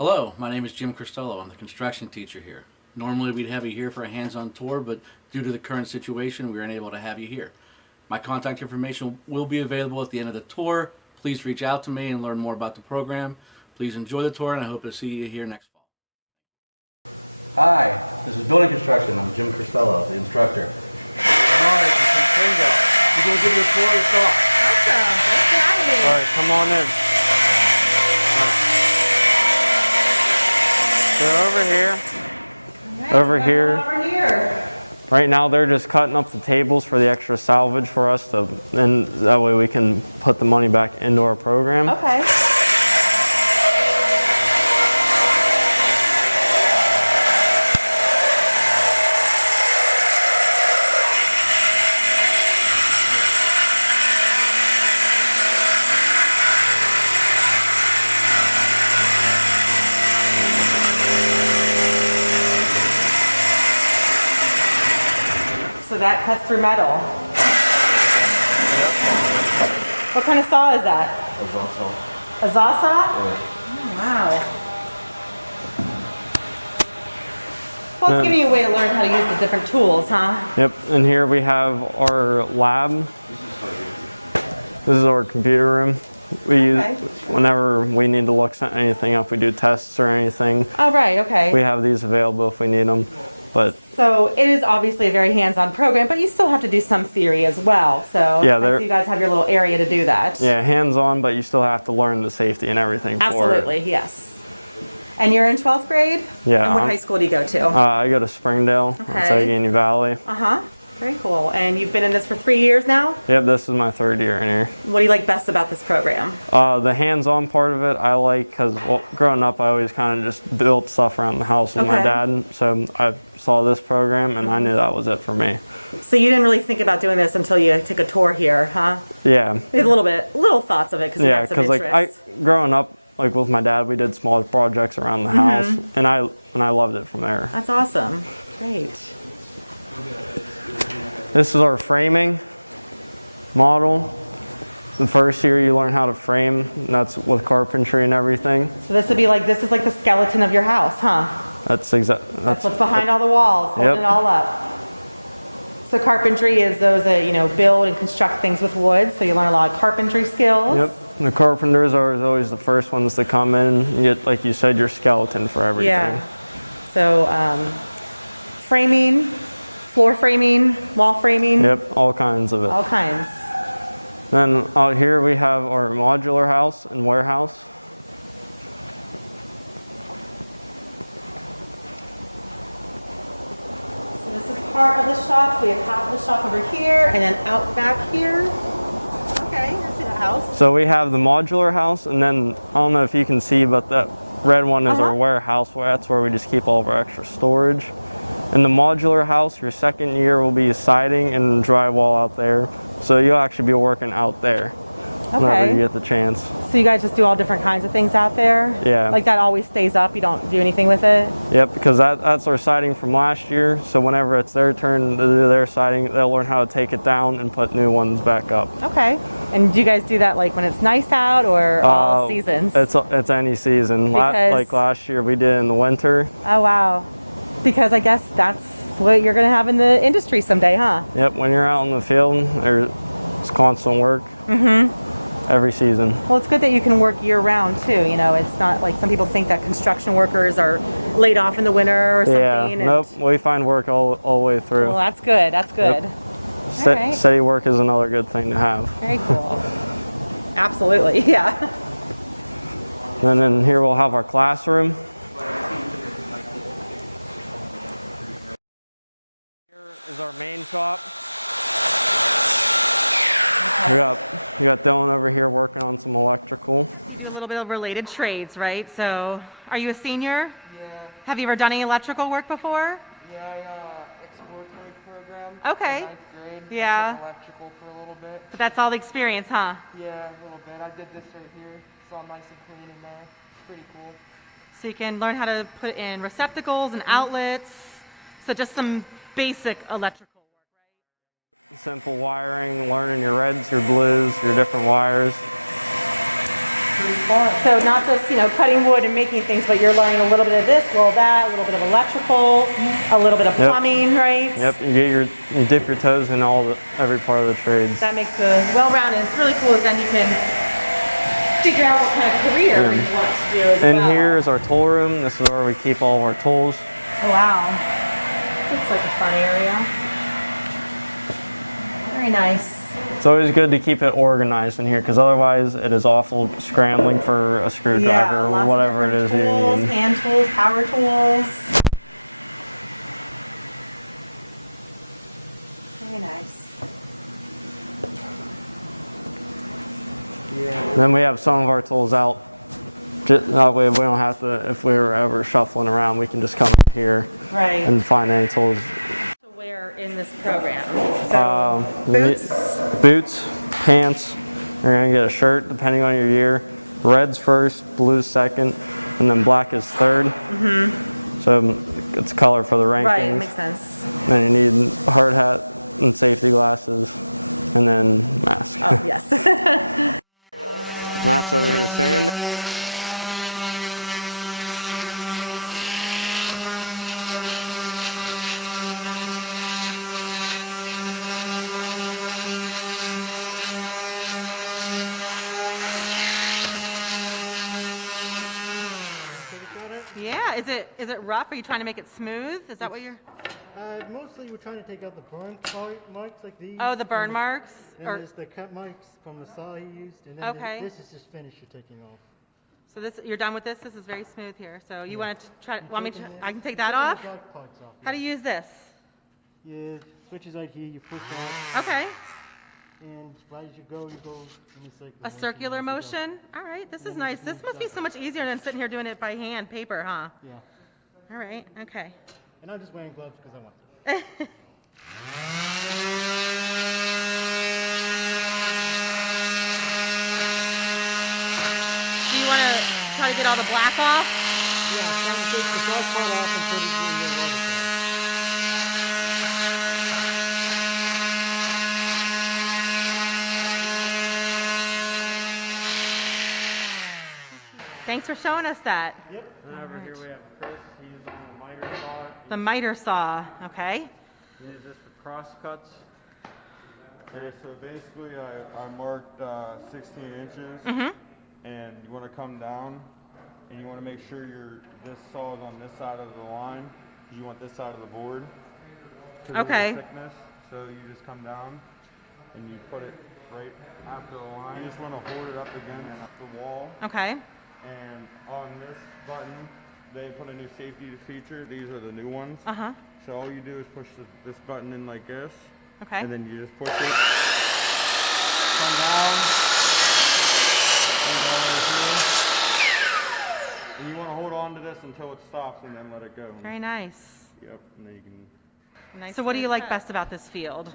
Hello, my name is Jim Cristello. I'm the construction teacher here. Normally we'd have you here for a hands-on tour, but due to the current situation, we were unable to have you here. My contact information will be available at the end of the tour. Please reach out to me and learn more about the program. Please enjoy the tour, and I hope to see you here next fall. Hi, this is Building Construction. I'm Jim Cristello, the instructor. Alright, this is Bingo. We're going to give you a tour yourself. Awesome. Thanks for having me. Alright, come on in. They're over here. Right, Over here. Over here. Right now they're just cutting up the tables for the extra salvage for us to, and that way we can put the money back into our program. Okay. So that cuts through metal. Yep. What kind of saw is that? A saw. A saw saw? Yeah. Oh, wow. Well, it's giving you a way to learn how to use the different tools, huh? Yep, and here we have our lab. This is our computer room. We use whenever we need to look anything up. We do tests or anything. Oh, right, okay. We have these available if we need them. But so it is obviously a very hands-on program, but you still have to do some theory as well. So yeah, you guys have your little area to do that. Yeah, hands-on, but you still have to learn the safety and everything for it. Absolutely, yes. And you're in 12th grade? Yeah. And what high school do you go to? I go to Springdale in Allegheny Valley. Uh-huh. Very cool. And you've been in this for 3 years now? Yep, this is my 3rd year in here. What do you like best about this program? The hands-on part of it I like because growing up I always kind of just built stuff around the house with my dad. So I saw this program and I knew that was it for me. So you didn't really think about doing this until you took a tour here, huh? Yeah. You had little thoughts of it because you had some interest. Like growing up, like with my dad, we did small projects around the house, and I loved it from there. That's awesome. Great. This is our framing model. The first year you learn how to frame, and that's with carpentry and everything. So this is like the skeleton of your house, huh? That's what's behind all the walls, holding it all up. So carpentry is those that build and construct things with wood. So you learn a lot of carpentry skills. Yep. The carpenters are always the first ones to come in and get, like you said, your skeleton for everything. Yeah. So framing, floor framing, wall framing. Yep, all kinds of it. All kinds. Then out here we have our modular house and warehouse. So this is part of the shop. So we have half of the shop over here and then out back here. Okay, I see that house. So we have the modular house, and then I don't know if you can see, but that red one is our warehouse. That's where we just keep all of our extra storage. In the modular house, your 2nd year will be siding and drywall out there. So you'll actually be working out there whenever you get the chance. So you guys just do all different kinds of things out there? Yeah. Like that always stays up? You don't do anything with it? Yep, because that's our siding from last year. So whenever it's their turn to do their siding, they'll learn how to take it down and put new ones back up. Okay. And do you guys do that like when it's nice out or all seasons? It's any season. Like last year we did in the winter. Oh, wow. Because I guess that's what you're going to have in the industry someday, huh? Yep, when you're out in the field, there's constant work every season. Well, it's good that you can work year-round, too. It's not like some people think that construction workers are laid off in the winter or something. Yeah, nope, we find work all the way through. Well, that's good. That's good. Yep. Steady work is another good thing to have. Very cool. Absolutely, yeah. And then here we'll have our classroom. Is our main shop. We got Dylan over here working on some electrical. You do a little bit of related trades, right? So, are you a senior? Yeah. Have you ever done any electrical work before? Yeah, I exploratory program. Okay. 9th grade. Yeah. I did electrical for a little bit. But that's all the experience, huh? Yeah, a little bit. I did this right here. It's all nice and clean in there. It's pretty cool. So you can learn how to put in receptacles and outlets. So just some basic electrical work, right? Simple wiring, learning your reds, your blues, your different wires. pretty fun. So not just, cutting wood and making things, but you're learning a little bit of this, a little of that, a little bit of electrical, a little bit of Yep. plumbing, right? Yep, you dip your toes in every part of the trades. That makes a well-rounded. It's really cool, is then you can figure out what kind of career you want to do as And well. here is our tool room. This is where we keep all of our tools. Oh, wow. Looks like a fun area. Very nice. It's always good to keep it organized in here because otherwise it is awful scrambling for a screwdriver or lots of whatever it different is you tools, need. hand tools, power tools. Very nice. Then we have some of our tools out. That way we don't have to, if we were ever shuffling around, we can just come up here Right. and find any tools. To wear in this program. So, boots. Boots, pants. You're gonna get a shirt depending on your year. Red's first, blue's second, and then black is third. Mm-hmm. So it's color for the rankings. Right, makes sense. Then you need a hard hat and safety glasses, and then mask. Oh, yes. Matt's over here sanding. Yeah, is it rough? Are you trying to make it smooth? Is that what you're? Mostly we're trying to take out the burn marks like these. Oh, the burn marks? And Or, there's the cut marks from the saw he used, and then Okay. this is just finished you're taking off. so this, you're done with this? This is very smooth here. So you want to want me to, Taking I can take you're that taking off? the dark parts off. How do you use this? You switches right here, you push off, Okay. and right as you go in a circular A circular motion. motion? All right, this is then nice. just This move must be that. so much easier than sitting here doing it by hand, paper, huh? Yeah. All right, okay. And I'm just wearing gloves because I want to. Do you want to try to get all the black off? Yeah, trying to take the dark part off and put it in the water part. Thanks for showing us that. Yep. And over here we have Chris. He's on the miter saw. The miter saw, okay. Use this for cross cuts. Okay, so basically I marked 16 inches, and you want to come down, and you want to make sure this saw is on this side of the line, because you want this side of the board. 'Cause of the Okay. thickness, so you just come down, and you put it right after the line. You just want to hold it up against the wall, Okay. and on this button, they put a new safety feature. These are the new ones. Uh-huh. So all you do is push this button in like this. Okay. And then you just push it, come down, and go right here. And you want to hold on to this until it stops and then let it go. Very nice. Yep, and then you can, So what do you like best about this field?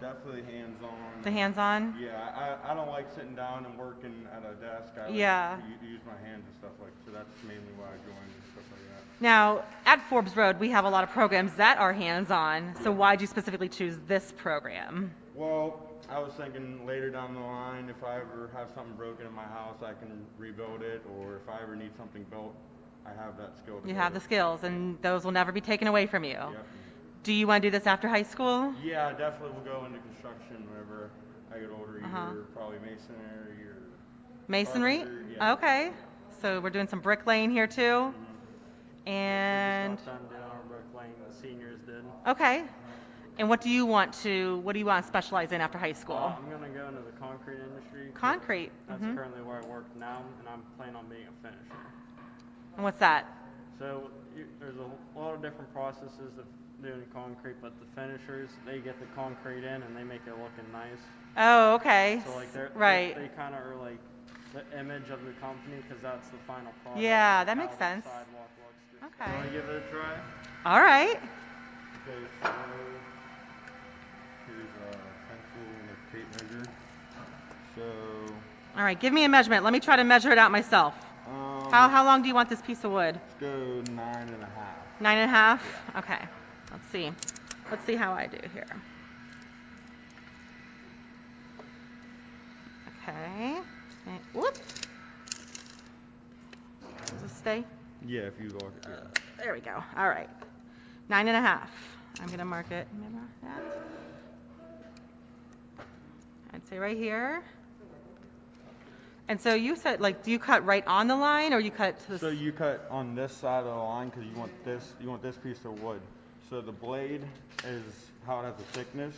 definitely hands-on. The hands-on? Yeah, I don't like sitting down and working at a desk. I like Yeah. to use my hands and stuff like, so that's mainly why I joined and stuff like that. Now, at Forbes Road, we have a lot of programs that are hands-on. So why'd you specifically choose this program? Well, I was thinking later down the line, if I ever have something broken in my house, I can rebuild it, or if I ever need something built, I have that skill to You build have the it. skills, and those will never be taken away from you. Yep. Do you want to do this after high school? Yeah, I definitely will go into construction whenever I get older, Uh-huh. either probably masonry or Masonry? carpentry, yeah. Okay. So we're doing some bricklaying here too. And Just got done doing our bricklaying, the seniors did. okay. And what do you want to specialize in after high school? I'm gonna go into the concrete industry. Concrete. That's Mhm. currently where I work now, and I'm planning on being a finisher. And what's that? So there's a lot of different processes of doing concrete, but the finishers, they get the concrete in and they make it looking nice. Oh, okay. So like Right. they kind of are like the image of the company because that's the final product. Yeah, that how makes the sense. Sidewalk looks. Okay. Want to give it a try? All right. Okay, so here's a pencil and a tape measure. So, All right. Give me a measurement. Let me try to measure it out myself. How long do you want this piece of wood? let's go 9.5. 9.5? Okay. Let's see. Let's see how I do here. Okay. And, whoop. stay? Yeah, if you look. Yeah. There we go. All right. 9.5. I'm going to mark it. Remember that? I'd say right here. And so you said, like, do you cut right on the line, or you cut to the So you cut on this side of the line because you want this piece of wood. So the blade is how it has the thickness.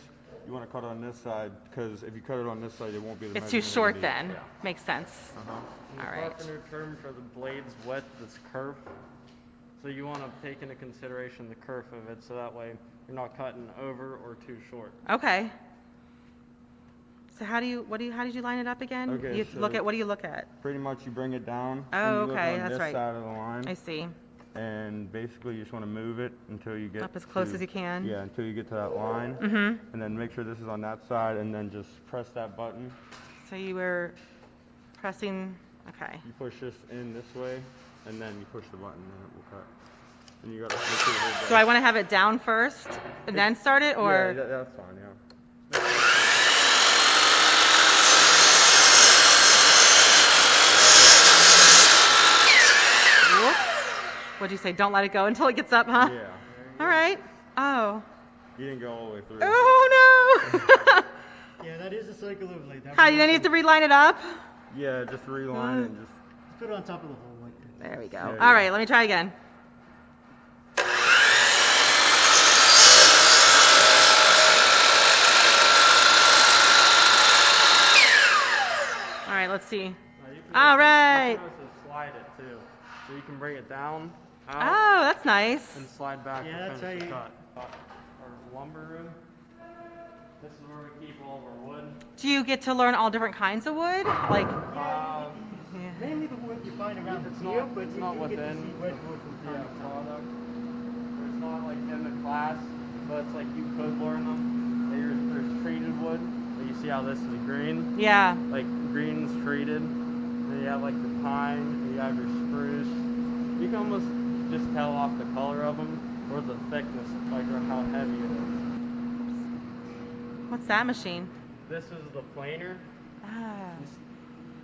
You want to cut on this side because if you cut it on this side, it won't be the It's too measurement short you need. then. Yeah. Makes sense. The All right. carpenter term for the blade's width is kerf. So you want to take into consideration the kerf of it, so that way you're not cutting over or too short. Okay. So how did you line it up again? Okay, You so look at, what do you look at? Pretty much you bring it down. Oh, and you okay, look on that's this right. side of the line. I see. And basically you just want to move it until you get Up as close as you can. Yeah, until you get to that line. Mm-hmm. And then make sure this is on that side, and then just press that button. So you were pressing, okay. You push this in this way, and then you push the button, and it will cut. And you gotta make sure you hold Do I want to have it down first and then start it, or? Yeah, that's fine. Yeah. Whoop. What'd you say? Don't let it go until it gets up, huh? Yeah. All right. Oh. You didn't go all the way through. Oh no. Yeah, that is a circular blade. How do you need to reline it up? Yeah, just reline and just. Just put it on top of the hole like this. There we go. There you All go. right, let me try again. All right, let's see. All right. You can also slide it too, so you can bring it down, out, Oh, that's nice. and slide back Yeah, to that's finish the how cut. Our lumber room. This is where we keep all of our wood. Do you get to learn all different kinds of wood? Like, Uh, yeah. Mainly the wood you find around the It's field, not- but it's you not do get to within see redwood from the time to time. product. It's not like in the class, but it's like you could learn them. There's treated wood. Like you see how this is green? Yeah. Like green's treated. Then you have like the pine, and you have your spruce. You can almost just tell off the color of them or the thickness, like or how heavy it is. What's that machine? This is the planer. Ah.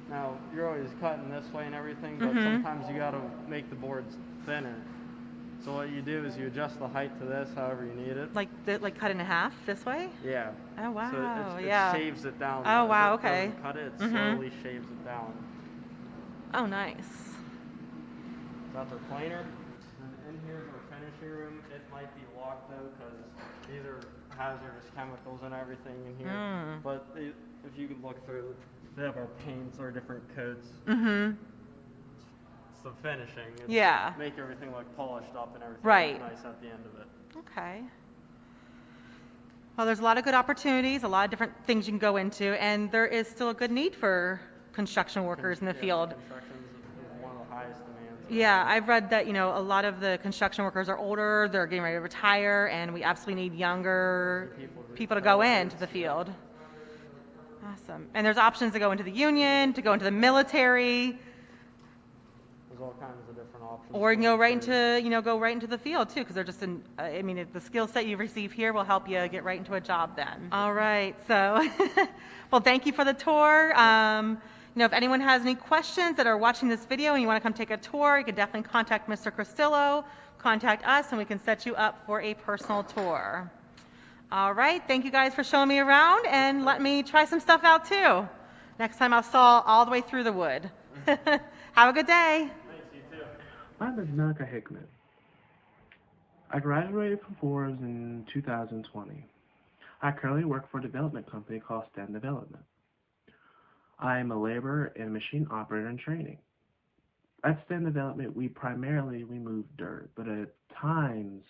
Now you're always cutting this way and everything, but Mhm. sometimes you gotta make the boards thinner. So what you do is you adjust the height to this however you need it. Like cut in half this way? Yeah. Oh wow. So it Yeah. shaves it down. Oh, It wow, doesn't okay. Cut it, Mhm. slowly shaves it down. Oh, nice. Got their planer. And in here is our finishing room. It might be locked though because these are hazardous chemicals and everything in here. Mm. But if you could look through, they have our paints, our different coats. Mm-hmm. It's the finishing. It's Yeah. Make everything look polished up and everything Right. look nice at the end of it. Okay. Well, there's a lot of good opportunities, a lot of different things you can go into, and there is still a good need for construction workers in the field. Construction is one of the highest demands. Yeah, I've read that, a lot of the construction workers are older, they're getting ready to retire, and we absolutely need younger people to go into the field. Awesome. And there's options to go into the union, to go into the military, There's all kinds of different options. or you can for go right trade. into the field too, because they're just the skill set you receive here will help you get right into a job then. All right, so, well, thank you for the tour. If anyone has any questions that are watching this video and you want to come take a tour, you can definitely contact Mr. Cristillo, contact us, and we can set you up for a personal tour. All right, thank you guys for showing me around, and let me try some stuff out too. Next time I'll saw all the way through the wood. Have a good day. Thanks, you too. My name is Micah Hickman. I graduated from Forbes in 2020. I currently work for a development company called STEM Development. I am a laborer and machine operator in training. At STEM Development, we primarily remove dirt, but at times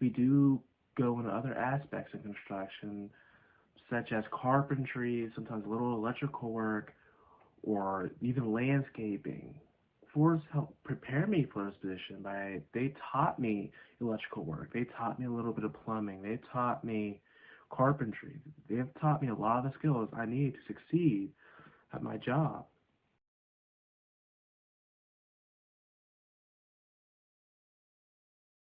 we do go into other aspects of construction, such as carpentry, sometimes a little electrical work, or even landscaping. Forbes helped prepare me for this position they taught me electrical work, they taught me a little bit of plumbing, they taught me carpentry, they have taught me a lot of the skills I need to succeed at my job.